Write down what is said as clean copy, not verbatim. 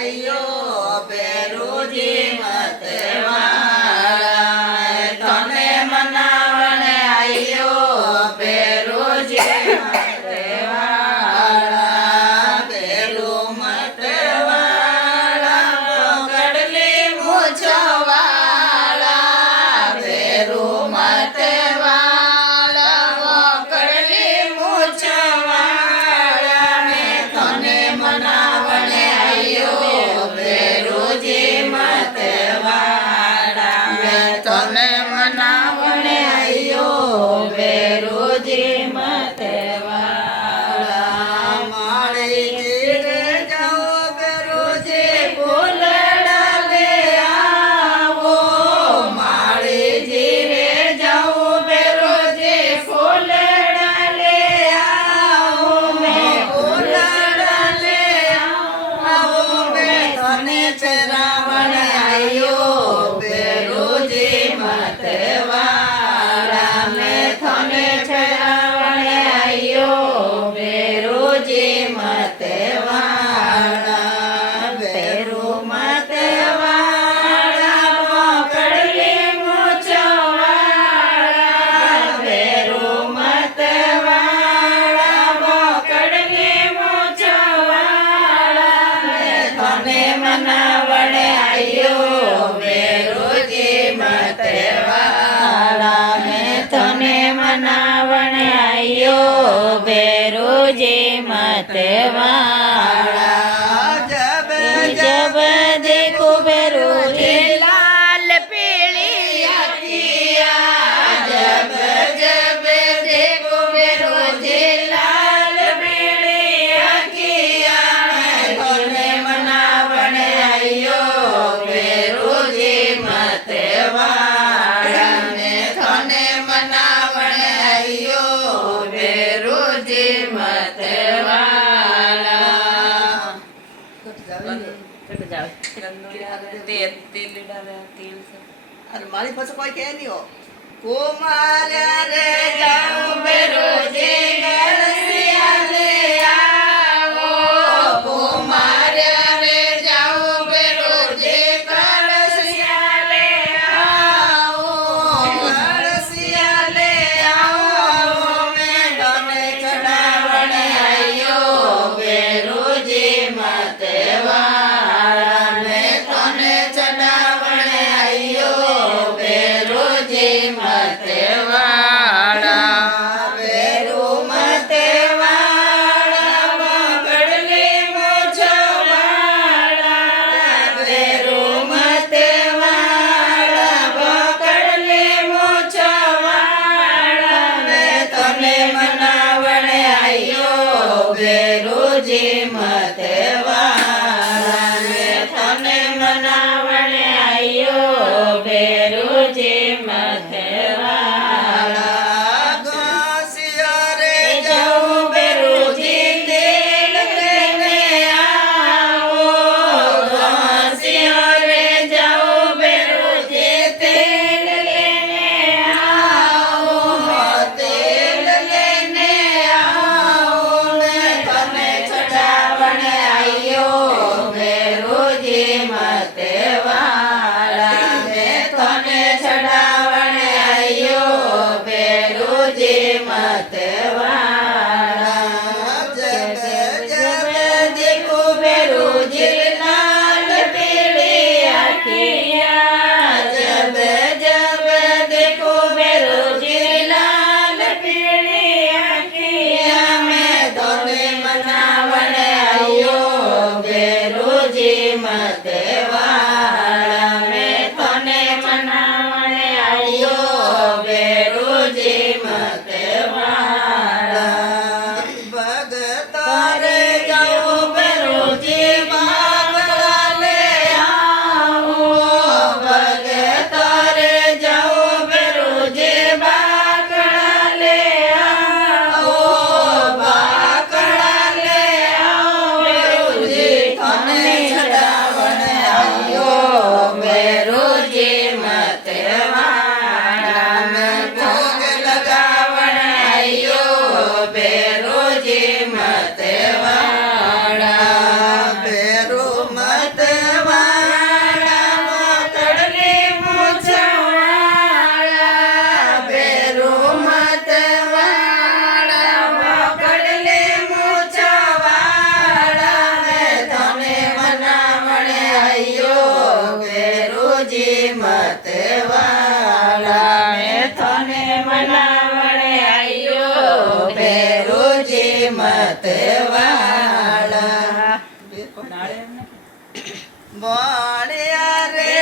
આયો બેરુજી મતવાળા તને મનાવણ આયો બેરુજી મતવાળા બેરુ મતવાળા પકડલી મૂછવાળા બેરુ મતવાળા પકડલી મૂછવાળા મેં તને મનાવણ આયો બેરુજી મતવાળા મેં તને મનાવણ આયો બેરુજી મતવાળા માળી જીરે જાઓ બેરુજી ફૂલડા લે આવો માળી જીરે જાઓ બેરુજી ફૂલડા લે આવો મેં ફૂલડા લે આવો મેં તને ચરાવણ આયો બેરુજી મતવાળા મેં તને ચરાવણ આયો બેરુજી મતવાળા બેરુ મતવાળા પકડલી મૂછવાળા બેરુ મતવાળા પકડલી મૂછવાળા મેં તને મનાવણ આયો બેરુજી મતવાળા મેં તને મનાવણ આયો બેરુજી મતવાળા જબ જબ દેખો બેરુજી લાલ પીળી અખિયા જબ જબ દેખો બેરુજી લાલ પીળી અખિયા તને મનાવણ આયો બેરુજી મતવાળા મેં તને મનાવણ આયો બેરુજી મતવાળા મારી પાસે કોઈ કે નહીં હો કુમાર રે જાઉં બેરુજી ગળસિયા લે આવો કુમાર રે જાઉં બેરુજી ગળસિયા લે આવો ગળસિયા લે આવો મેં તને ચડાવણ આયો બેરુજી મતવાળા મેં તને ચડાવણ આયો બેરુજી મતવાળા બેરુ મતવાળા પકડલી મૂછવાળા બેરુ મતવાળા પકડલી મૂછવાળા મેં તને મનાવણ આયો બેરુજી મતવાળા મેં તને મનાવણ આયો બેરુજી મતવાળા ઘાસિયા રે જાઉં બેરુજી તેલ લઈને આવો ઘાસિયા રે જાઉં બેરુજી તેલ લઈને આવો તેલ લઈને આવો મેં તને ચડાવણ આયો બેરુજી મતવાળા મેં તને ચડાવણ આયો બેરુજી મતવાળા જબ જબ દેખો બેરુજી લાલ પીળી અખિયા જબ જબ દેખો બેરુજી લાલ પીળી અખિયા મેં તને મનાવણ આયો બેરુજી મતવાળા મેં તને મનાવણ આયો બેરુજી મતવાળા ભગત રે જાઉં બેરુજી બાગડા લે આવો ભગત રે જાઉં બેરુજી બાગડા લે આવો બાગડા લે આવો બેરુજી તને ચડાવણ આયો ભણ્યા રે